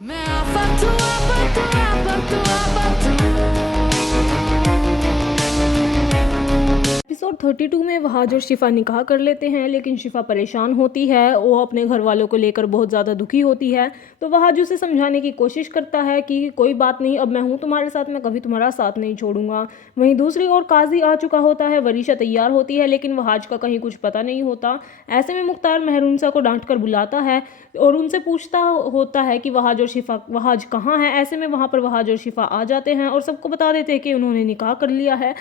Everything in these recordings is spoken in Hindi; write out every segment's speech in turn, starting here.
मैं आप एपिसोड 32 में वहाज और शिफा निकाह कर लेते हैं, लेकिन शिफा परेशान होती है। वो अपने घर वालों को लेकर बहुत ज़्यादा दुखी होती है। तो वहाज उसे समझाने की कोशिश करता है कि कोई बात नहीं, अब मैं हूँ तुम्हारे साथ, मैं कभी तुम्हारा साथ नहीं छोड़ूंगा। वहीं दूसरी ओर काजी आ चुका होता है, वरीशा तैयार होती है, लेकिन वहाज का कहीं कुछ पता नहीं होता। ऐसे में मुख्तार मेहरुनिसा को डांट कर बुलाता है और उनसे पूछता होता है कि वहाज कहाँ है। ऐसे में वहाँ पर वहाज और शिफा आ जाते हैं और सबको बता देते हैं कि उन्होंने निकाह कर लिया है।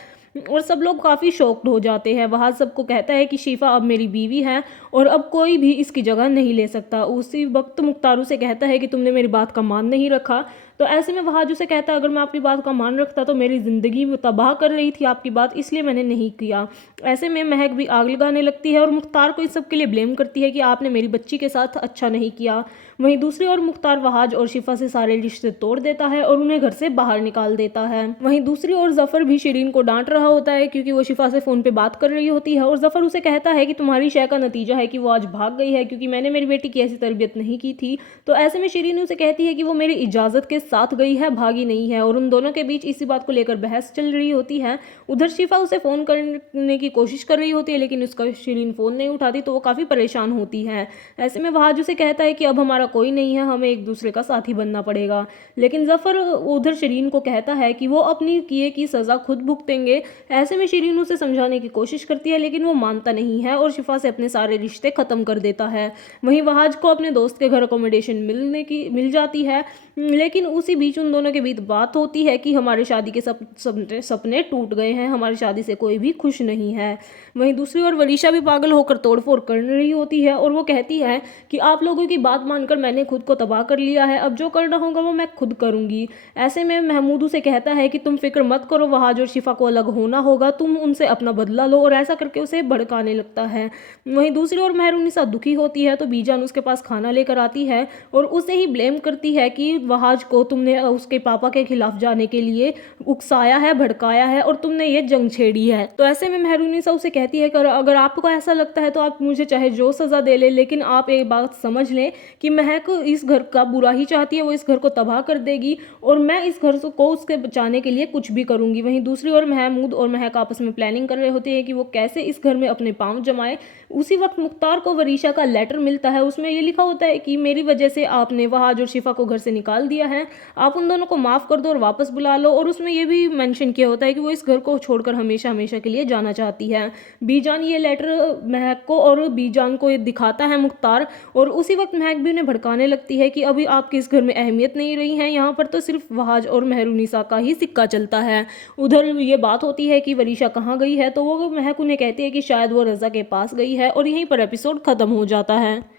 और सब लोग काफ़ी शॉक्ड हो जाते हैं। वहाज सबको कहता है कि शिफा अब मेरी बीवी है और अब कोई भी इसकी जगह नहीं ले सकता। उसी वक्त मुख्तार उसे कहता है कि तुमने मेरी बात का मान नहीं रखा। तो ऐसे में वहाज उसे कहता है, अगर मैं आपकी बात का मान रखता तो मेरी ज़िंदगी में तबाह कर रही थी आपकी बात, इसलिए मैंने नहीं किया। ऐसे में महक भी आग लगाने लगती है और मुख्तार को इस सब के लिए ब्लेम करती है कि आपने मेरी बच्ची के साथ अच्छा नहीं किया। वहीं दूसरी ओर मुख्तार वहाज और शिफा से सारे रिश्ते तोड़ देता है और उन्हें घर से बाहर निकाल देता है। वहीं दूसरी ओर जफर भी शिरीन को डांट रहा होता है क्योंकि वो शिफा से फ़ोन पे बात कर रही होती है और जफर उसे कहता है कि तुम्हारी शय का नतीजा है कि वो आज भाग गई है, क्योंकि मैंने मेरी बेटी की ऐसी तरबियत नहीं की थी। तो ऐसे में शिरीन उसे कहती है कि वो मेरी इजाज़त के साथ गई है, भागी नहीं है। और उन दोनों के बीच इसी बात को लेकर बहस चल रही होती है। उधर शिफा उसे फ़ोन करने की कोशिश कर रही होती है, लेकिन उसका शिरीन फ़ोन नहीं उठाती, तो वो काफ़ी परेशान होती है। ऐसे में वहाज उसे कहता है कि अब हमारा कोई नहीं है, हमें एक दूसरे का साथी बनना पड़ेगा। लेकिन जफर उधर शिरीन को कहता है कि वो अपनी किए की सज़ा खुद भुगतेंगे। ऐसे में शिरीन उसे समझाने की कोशिश करती है, लेकिन वो मानता नहीं है और शिफा से अपने सारे रिश्ते ख़त्म कर देता है। वहीं वहाज को अपने दोस्त के घर अकोमोडेशन मिल जाती है, लेकिन उसी बीच उन दोनों के बीच बात होती है कि हमारे शादी के सपने टूट गए हैं, हमारी शादी से कोई भी खुश नहीं है। वहीं दूसरी ओर वरीशा भी पागल होकर तोड़फोड़ कर रही होती है और वो कहती है कि आप लोगों की बात मानकर मैंने खुद को तबाह कर लिया है, अब जो करना होगा वो मैं खुद करूंगी। ऐसे में महमूद उसे कहता है कि तुम फिक्र मत करो, वहाज और शिफा को अलग होना होगा, तुम उनसे अपना बदला लो, और ऐसा करके उसे भड़काने लगता है। वहीं दूसरी ओर मेहरुनिसा दुखी होती है तो बीजान उसके पास खाना लेकर आती है और उसे ही ब्लेम करती है कि वहाज को तुमने उसके पापा के खिलाफ जाने के लिए उकसाया है, भड़काया है और तुमने ये जंग छेड़ी है। तो ऐसे में मेहरुनिसा उसे कहती है कि अगर आपको ऐसा लगता है तो आप मुझे चाहे जो सज़ा दे ले, लेकिन आप एक बात समझ लें कि महक इस घर का बुरा ही चाहती है, वो इस घर को तबाह कर देगी और मैं इस घर को उसके बचाने के लिए कुछ भी करूंगी। वहीं दूसरी ओर महमूद और महक आपस में प्लानिंग कर रहे होते हैं कि वो कैसे इस घर में अपने पांव जमाए। उसी वक्त मुख्तार को वरीशा का लेटर मिलता है, उसमें ये लिखा होता है कि मेरी वजह से आपने वहाज और शिफा को घर से निकाल दिया है, आप उन दोनों को माफ़ कर दो और वापस बुला लो। और उसमें ये भी मेंशन किया होता है कि वो इस घर को छोड़कर हमेशा हमेशा के लिए जाना चाहती है। बीजान ये लेटर महक को और बीजान को ये दिखाता है मुख्तार, और उसी वक्त महक भी उन्हें भड़काने लगती है कि अभी आपकी इस घर में अहमियत नहीं रही है, यहाँ पर तो सिर्फ वहाज और मेहरुनिसा का ही सिक्का चलता है। उधर ये बात होती है कि वरीशा कहाँ गई है, तो वो महक उन्हें कहती है कि शायद वो रज़ा के पास गई है, और यहीं पर एपिसोड ख़त्म हो जाता है।